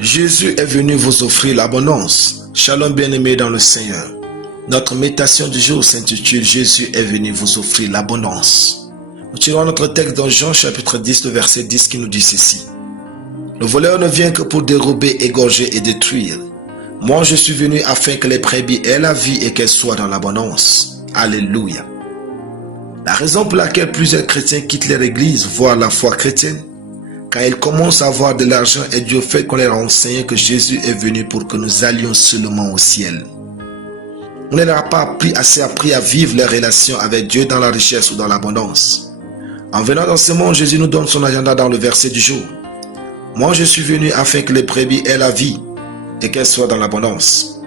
Jésus est venu vous offrir l'abondance. Shalom bien-aimés dans le Seigneur. Notre méditation du jour s'intitule Jésus est venu vous offrir l'abondance. Nous tirons notre texte dans Jean chapitre 10, le verset 10 qui nous dit ceci. Le voleur ne vient que pour dérober, égorger et détruire. Moi je suis venu afin que les brebis aient la vie et qu'elles soient dans l'abondance. Alléluia. La raison pour laquelle plusieurs chrétiens quittent leur église, voire la foi chrétienne, quand ils commencent à avoir de l'argent est dû au fait qu'on leur a enseigné que Jésus est venu pour que nous allions seulement au ciel. On ne leur a pas assez appris à vivre leur relation avec Dieu dans la richesse ou dans l'abondance. En venant dans ce monde, Jésus nous donne son agenda dans le verset du jour. Moi je suis venu afin que les brebis aient la vie et qu'elles soient dans l'abondance.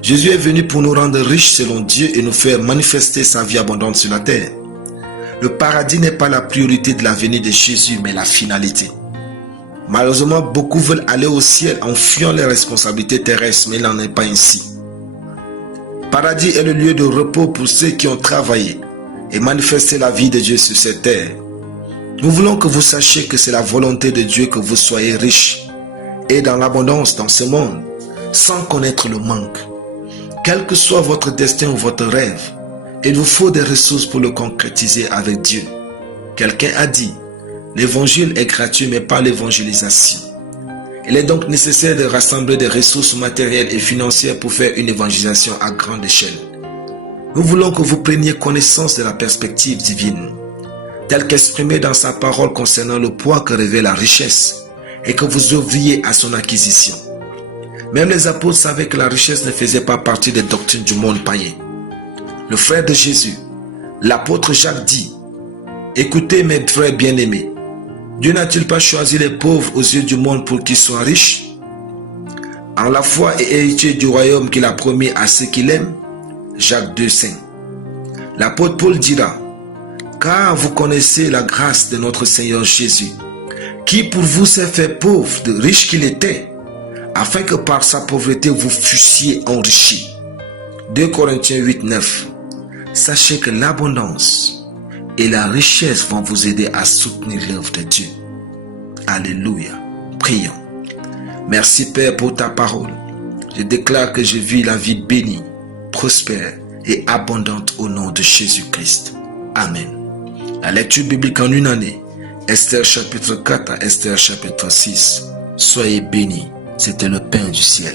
Jésus est venu pour nous rendre riches selon Dieu et nous faire manifester sa vie abondante sur la terre. Le paradis n'est pas la priorité de la venue de Jésus, mais la finalité. Malheureusement, beaucoup veulent aller au ciel en fuyant les responsabilités terrestres, mais il n'en est pas ainsi. Paradis est le lieu de repos pour ceux qui ont travaillé et manifesté la vie de Dieu sur cette terre. Nous voulons que vous sachiez que c'est la volonté de Dieu que vous soyez riches et dans l'abondance dans ce monde, sans connaître le manque. Quel que soit votre destin ou votre rêve, il vous faut des ressources pour le concrétiser avec Dieu. Quelqu'un a dit, l'évangile est gratuit mais pas l'évangélisation. Il est donc nécessaire de rassembler des ressources matérielles et financières pour faire une évangélisation à grande échelle. Nous voulons que vous preniez connaissance de la perspective divine, telle qu'exprimée dans sa parole concernant le poids que revêt la richesse, et que vous œuvriez à son acquisition. Même les apôtres savaient que la richesse ne faisait pas partie des doctrines du monde païen. Le frère de Jésus, l'apôtre Jacques dit, « Écoutez mes frères bien-aimés, Dieu n'a-t-il pas choisi les pauvres aux yeux du monde pour qu'ils soient riches, en la foi et héritiers du royaume qu'il a promis à ceux qu'il aime ?» Jacques 2,5. L'apôtre Paul dira, « Car vous connaissez la grâce de notre Seigneur Jésus, qui pour vous s'est fait pauvre de riche qu'il était, afin que par sa pauvreté vous fussiez enrichis. » 2 Corinthiens 8,9. Sachez que l'abondance et la richesse vont vous aider à soutenir l'œuvre de Dieu. Alléluia. Prions. Merci Père pour ta parole. Je déclare que je vis la vie bénie, prospère et abondante au nom de Jésus-Christ. Amen. La lecture biblique en une année. Esther chapitre 4 à Esther chapitre 6. Soyez bénis. C'était le pain du ciel.